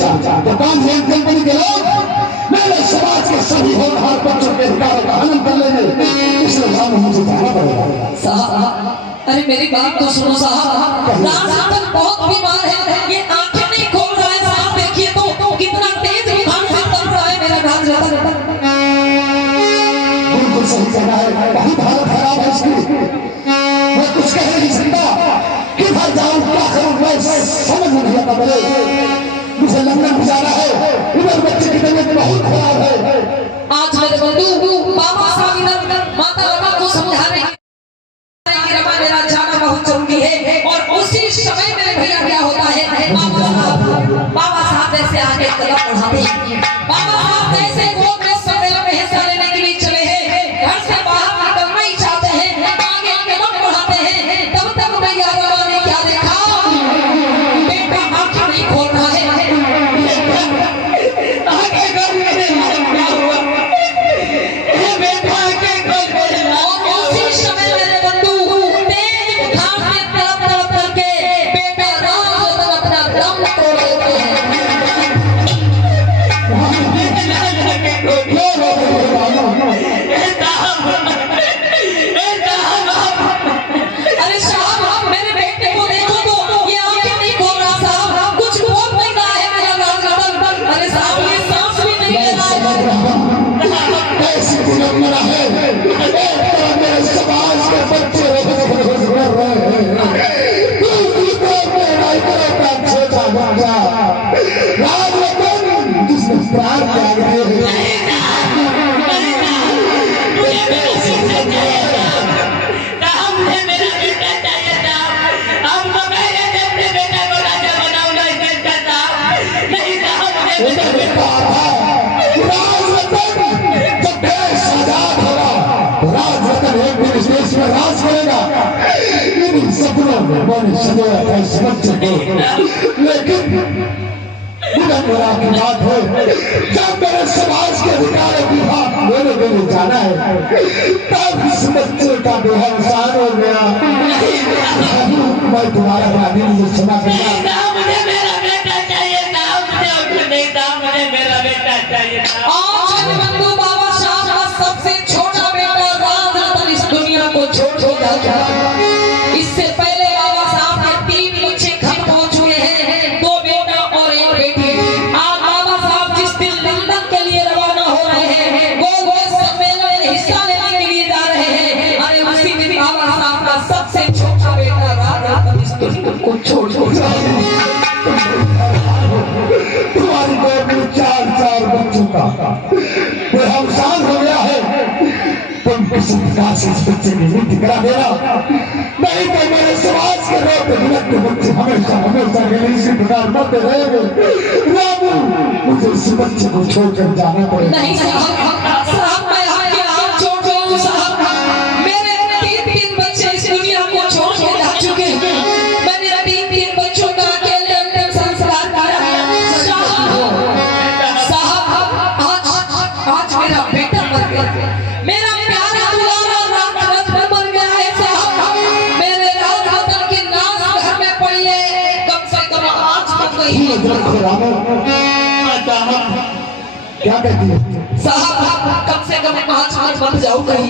पहुंचा तो काम कंपनी के लोग मेरे समाज के सभी होनहार बच्चों के अधिकारों का हनन कर लेंगे, इसलिए राम मुझे जाना पड़ेगा। साहब अरे मेरी बात तो सुनो साहब, राजरतन बहुत बीमार है, ये आंखें नहीं खोल रहा है साहब, देखिए तो कितना तेज बुखार से तप रहा है मेरा राजरतन। बिल्कुल सही कहना है, बहुत हालत खराब है इसकी, मैं कुछ कह नहीं सकता, किधर जाऊं क्या करूं मैं समझ नहीं आता। मेरे मुझे लंदन जाना है, इधर बच्चे की तबीयत बहुत खराब है। आज मेरे बंधु बाबा साहब इधर माता रमा को समझा रहे हैं कि रमा मेरा जाना बहुत जरूरी है, और उसी समय मेरे भैया क्या होता है, बाबा साहब जैसे आगे कदम बढ़ाते हैं, बाबा साहब जैसे गोद में सम्मेलन में हिस्सा लेने के लिए चले हैं, घर से बाहर निकलना ही चाहते हैं, आगे कदम बढ़ाते हैं, तब तक भैया रमा ने क्या देखा, बेटा आंखें नहीं खोल रहा है। राज करेगा इन सपनों में मैंने सजाया था इस बच्चे को, लेकिन मेरा की बात है, जब मेरे समाज के अधिकार विभाग मेरे जाना है, तब इस बच्चे का देहावसान हो गया। मैं तुम्हारा भाभी मुझे क्षमा करना, मुझे मेरा बेटा चाहिए था, मुझे नहीं था, मुझे मेरा बेटा चाहिए था। बंधु बाबा साहब का सबसे छोटा बेटा राजरतन इस दुनिया को छोड़ गया। इससे पहले बाबा साहब के 3 बच्चे खत्म हो चुके हैं, 2 बेटा और 1 बेटी। आज बाबा साहब जिस दिन लंदन के लिए रवाना हो रहे हैं, वो सम्मेलन में हिस्सा लेने के लिए जा रहे हैं, अरे उसी दिन बाबा साहब का सबसे छोटा बेटा राजरतन इस दुनिया को छोड़ गया। तुम्हारी गोद में 4 बच्चों का देहावसान हो गया है, तुम किसी प्रकार से इस बच्चे की मृत्यु करा देना, नहीं तो मेरे समाज के रोते बिलखते बच्चे हमेशा हमेशा के लिए इसी प्रकार मरते रहेंगे। रामू मुझे इस बच्चे को छोड़कर जाना पड़ेगा। नहीं साहब मैं आपके हाथ जोड़ रहा हूं साहब, मेरे 3 बच्चे इस दुनिया को छोड़ के जा चुके हैं, मैंने 3 बच्चों का अकेले अंतिम संस्कार किया। साहब आज मेरा बेटा मर गया, मेरा प्यारा दुलारा राजरतन मर गया है साहब, मेरे राजरतन की लाश घर में पड़ी है, कम से कम आज तक गई। क्या कहती है साहब कम से कम 5 मिनट मत जाओ कहीं,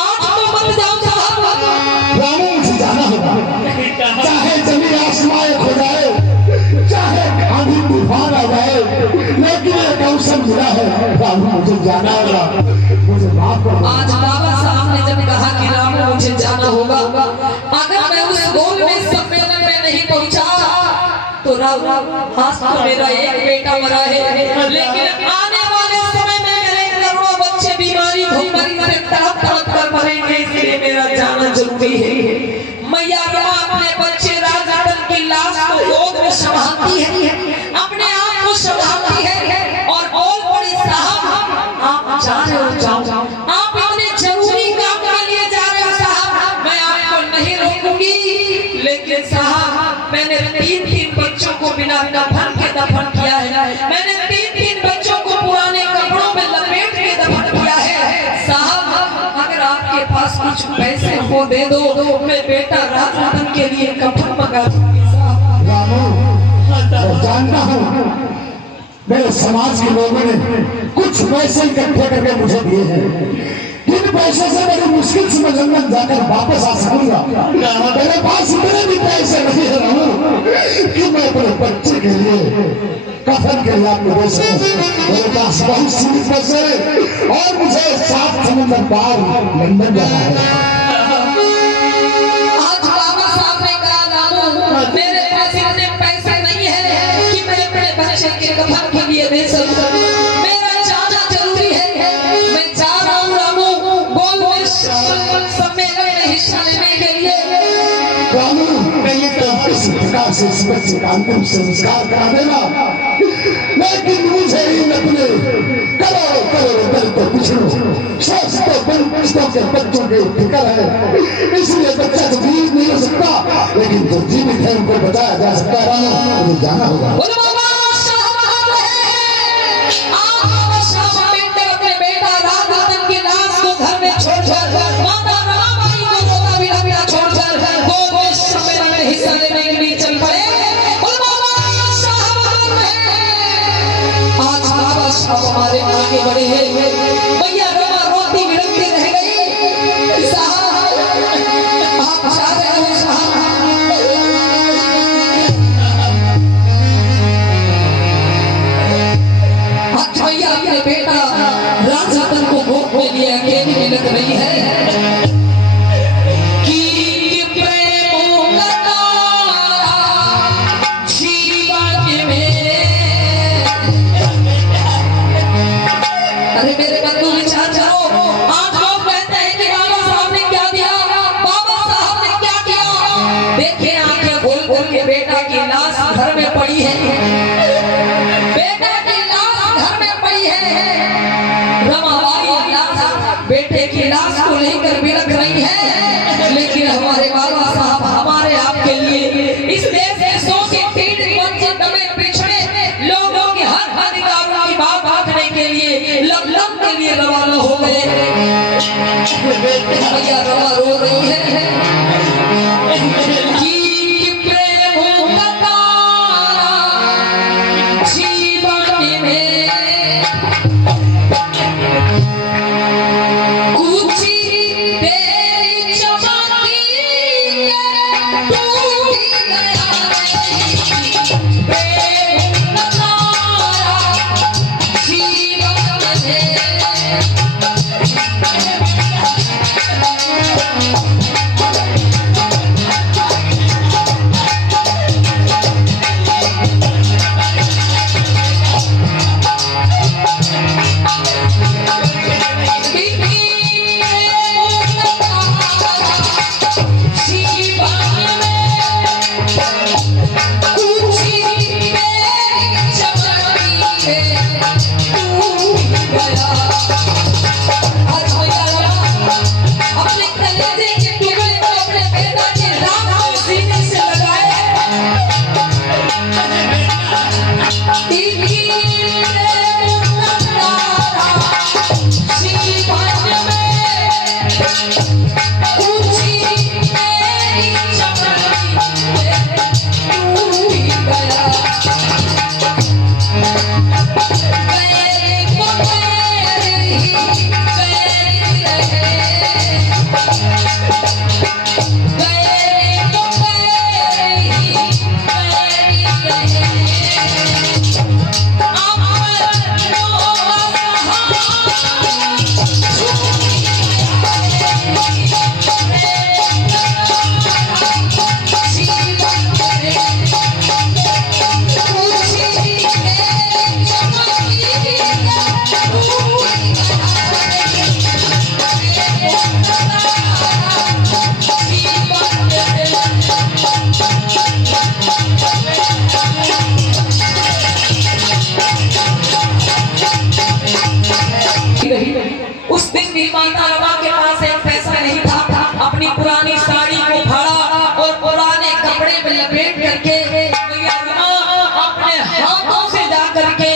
आज तो मत जाओ साहब। रामू मुझे जाना होगा, चाहे जमीन आसमान खो जाए, चाहे आंधी तूफान आ जाए, लेकिन एक अवसर मिला है, रामू मुझे जाना होगा, मुझे माफ करो। आज बाबा साहब ने जब कहा कि रामू मुझे जाना होगा, अगर मैं उस गोल में सम्मेलन में नहीं पहुंचा तो रामू आज तो मेरा 1 बेटा मरा है, लेकिन आने वाले समय में मेरे करोड़ों बच्चे बीमारी भूखमरी से तड़प कर मरेंगे, इसलिए मेरा जाना जरूरी है। मैया रमा अपने बच्चे राजरतन की लाश को गोद में संभालती है, अपने आप को संभालती है, और बड़ी साहब आप जा रहे हो, जाओ, आप इतने जरूरी काम के लिए जा रहे हो साहब, मैं आपको नहीं रोकूंगी, लेकिन साहब मैंने 3 बच्चों को बिना दफन के दफन किया है, मैंने 3 बच्चों को पुराने कपड़ों में लपेट के दफन किया है। साहब अगर आपके पास कुछ पैसे हो दे दो, मैं बेटा राजरतन के लिए कफन मंगा दूंगी साहब। रामू जानता हूँ मेरे समाज के लोगों ने कुछ पैसे इकट्ठे करके मुझे दिए हैं। इन पैसों से मेरी मुश्किल से मैं लंदन जाकर वापस आ सकूंगा। मेरे पास इतने भी पैसे नहीं है रहूं कि मैं अपने बच्चे के लिए कफन के लिए आपको दे सकूं। मेरे पास बहुत सीमित पैसे और मुझे 7 समुद्र पार लंदन जाना है। आज बाबा साहब ने कहा रामू मेरे पास इतने पैसे नहीं है कि मैं अपने बच्चे के कफन के लिए दे सकूं। मेरा जाना जरूरी है। मैं जा रहा हूँ रामू गोल में सम्मेलन में हिस्सा लेने के लिए। रामू पहले तो इस प्रकार से इस बच्चे का अंतिम संस्कार करा देना, लेकिन मुझे इन अपने करोड़ों करोड़ों दलितों पिछड़ों सस्तों बंदिशों के बच्चों की फिक्र है। इसलिए बच्चा तो जीवित नहीं हो सकता, लेकिन जो जीवित है उनको बचाया जा सकता है। रामू मुझे जाना होगा। घर में छोड़कर माता रमाबाई को रोता बिना छोड़कर गोल सम्मेलन में हिस्सा लेने के लिए चल पड़े। आज बाबा साहब हमारे आगे बढ़े हैं। भैया रमा रोती बिलखती रह गई। साहब आप जा रहे हो साहब। आज भैया अपने बेटा राजरतन को भोग में लिए अकेली बिलख रही है। अरे मेरे बंधु विचार करो। आज लोग कहते हैं कि बाबा साहब ने क्या दिया, बाबा साहब ने क्या किया। देखिए आंखें खोल खोल के बेटा की लाश घर में पड़ी है। बेटा की लाश घर में पड़ी है। रमाबाई लाश बेटे की लाश को लेकर बिलख रही है। लेकिन हमारे बाबा साहब हमारे आपके लिए इस देश के शोषित पीड़ित वंचित दबे पिछड़े लोगों की हर अधिकारों की बात रखने के लिए लबलब के लिए रवाना हो गए। भैया रमा रो रही है कि प्रेम का तारा जीवन में ऊंची तेरी चमकी टूट गया। प्रेम का तारा जीवन में अपने कलेजे के टुकड़े को अपने बेटा के राम को सीने से लगाए। उस दिन भी माता रमा के पास एक पैसा नहीं था। अपनी पुरानी साड़ी को फाड़ा और पुराने कपड़े में लपेट करके मैया रमा अपने हाथों से जा करके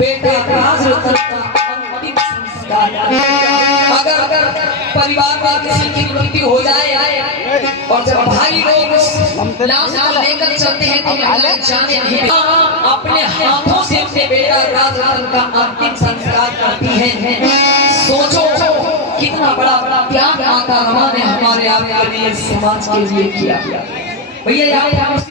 बेटा राजरतन का अंतिम संस्कार। अगर परिवार में किसी की मृत्यु मृत्यु हो जाए और जब भाई लोग उस लाश को लेकर चलते हैं तो महिलाएं जाने नहीं अपने हाथों से अपने बेटा राजरतन का अंतिम संस्कार करती हैं। सोचो कितना बड़ा त्याग माता रमा ने हमारे आपके लिए समाज के लिए किया। भैया यहाँ